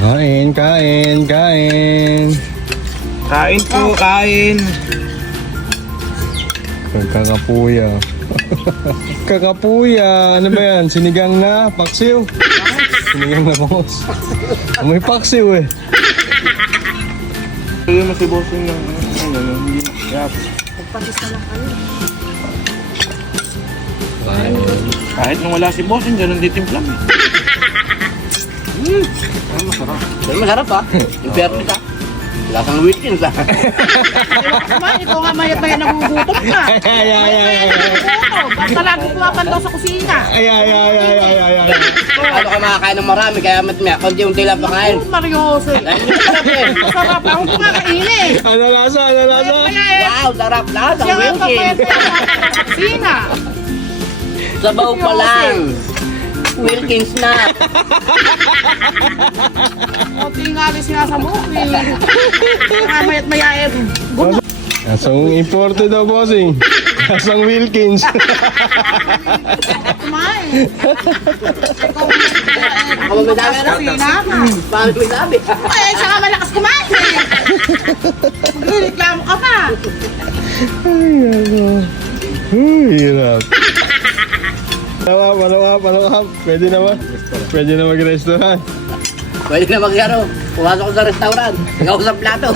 Kain, kain, kain. Kain po, kain. Kakapuya. Kakapuya. Ano ba yan? Sinigang na paksiw? Sinigang na bangos. May paksiw eh. Hindi mo si bossing ng hindi makiyap. Pagpatis na lang kayo. Kahit nung wala si bossing, ganun din timplang. Masarap. Masarap ha? Yung fairness ha? Wala kang weekends ha? Kumain, ikaw nga mayat-maya nagugutom ka. Mayat-maya nagugutom. Basta lagi pumapandaw sa kusina. Ay. Ano ka makakain ng marami, kaya matmaya, konti-unti lang pakain. Oh, Mario Jose. Masarap eh. Masarap. Ako kumakain eh. Ano lasa? Ano lasa? Kaya eh. Wow, sarap lahat Siya ang nga Wilkins. papayat-maya sa kusina. Sabaw pa lang. Wilkins na. Konti nga rin sinasabok eh. Nga mayat-maya eh. Gusto Kasang imported daw, bossing. Kasang Wilkins. kumain. Ikaw nga Ako magdami na. kusina ka. Paano may sabi? Ay, siya nga malakas kumain eh. Reklamo ka pa. Ay, ano. Hirap. Panawap. Pwede na ba? Pwede na mag-restaurant. Pwede na mag-ano. Pumasok ko sa restaurant. Ikaw sa plato.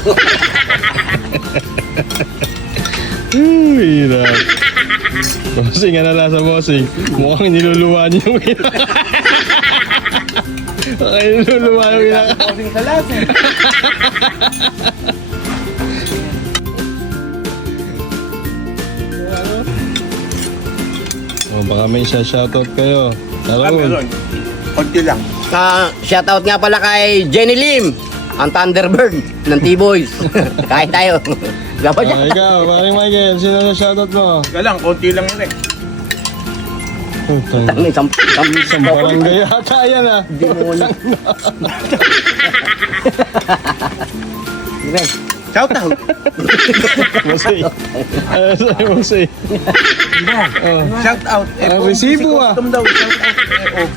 Hirap. Bossing, ano lasa, bossing? Mukhang niluluwa niyo yung Mukhang niluluwa yung Bossing sa lahat eh. Oh, baka may shoutout kayo. Meron. Konti lang. Shoutout nga pala kay Jenny Lim. Ang Thunderbird ng T-Boys. Kain tayo. Gapa dyan. Ikaw, paring Michael, sino na shoutout mo? Galang, konti lang yun eh. Putang. Isang Barangay yata yan ah. Shout out. Masay. Sa'yo, Masay. Shout out. Resibo ah. Custom daw. Shout out.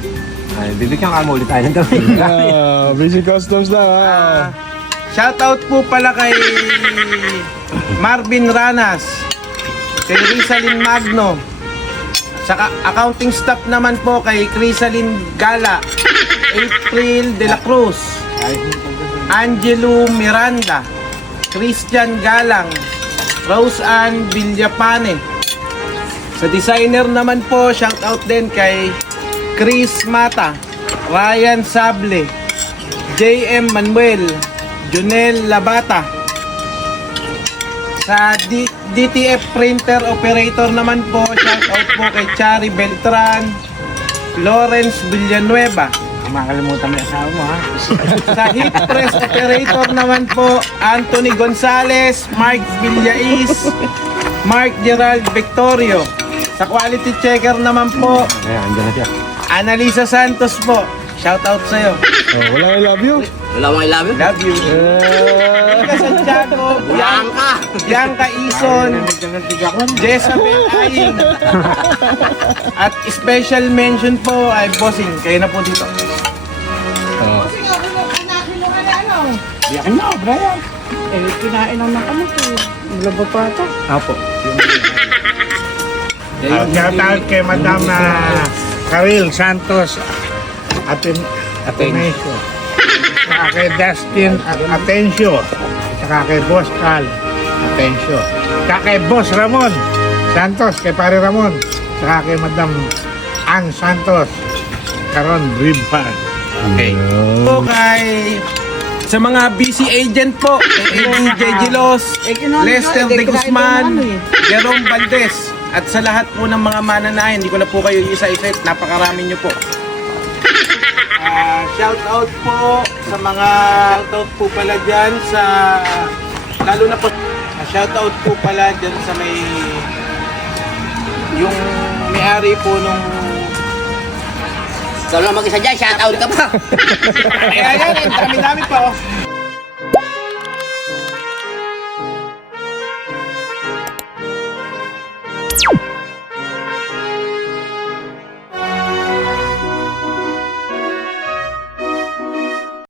Ay, bibigyan ka mo ulit tayo ng gabi. Busy Customs na ah. Shout out po pala kay Marvin Ranas, kay Rizalyn Magno, sa accounting staff naman po kay Crisalyn Gala, April De La Cruz, Angelo Miranda, Christian Galang, Rose Ann Villapane. Sa designer naman po, shout out din kay Chris Mata, Ryan Sable, JM Manuel, Junel Labata. Sa DTF printer operator naman po, shout out po kay Chari Beltran, Lawrence Villanueva. Makalimutan mo yung asawa mo ha. Sa heat press operator naman po, Anthony Gonzales, Mark Villais, Mark Gerald Victorio. Sa quality checker naman po, Ayan, andyan na siya. Annalisa Santos po. Shout out sa'yo. Oh, wala I love you. Wala mo ilabi. Love you. Ika Santiago, Blanca. Bianca Ison, Jezabel Aying. At special mention po ay Bossing. Kayo na po dito. Oh. Sige, okay mo. Kinain mo ka na ano. Biyakin na, Brian. Eh, kinain lang ng kami to. Labo pa ito. Apo. Shout out kay Madam Karil Santos Atencio. Saka kay Dustin Atencio. Saka kay Boss Cal Atencio. Saka kay Boss Ramon Santos, kay Pare Ramon. Saka kay Madam Ann Santos. Karon Ribban. Okay. Po kay sa mga busy agent po, kay AJ Gilos, Lester De Guzman, Jerome Valdez, at sa lahat po ng mga mananahin, hindi ko na po kayo isa-isa, napakarami nyo po. Shout out po sa mga shout out po pala dyan sa lalo na po shout out po pala dyan sa may yung may-ari po nung Ikaw lang mag-isa dyan, shoutout ka pa. ayan, dami-dami pa oh.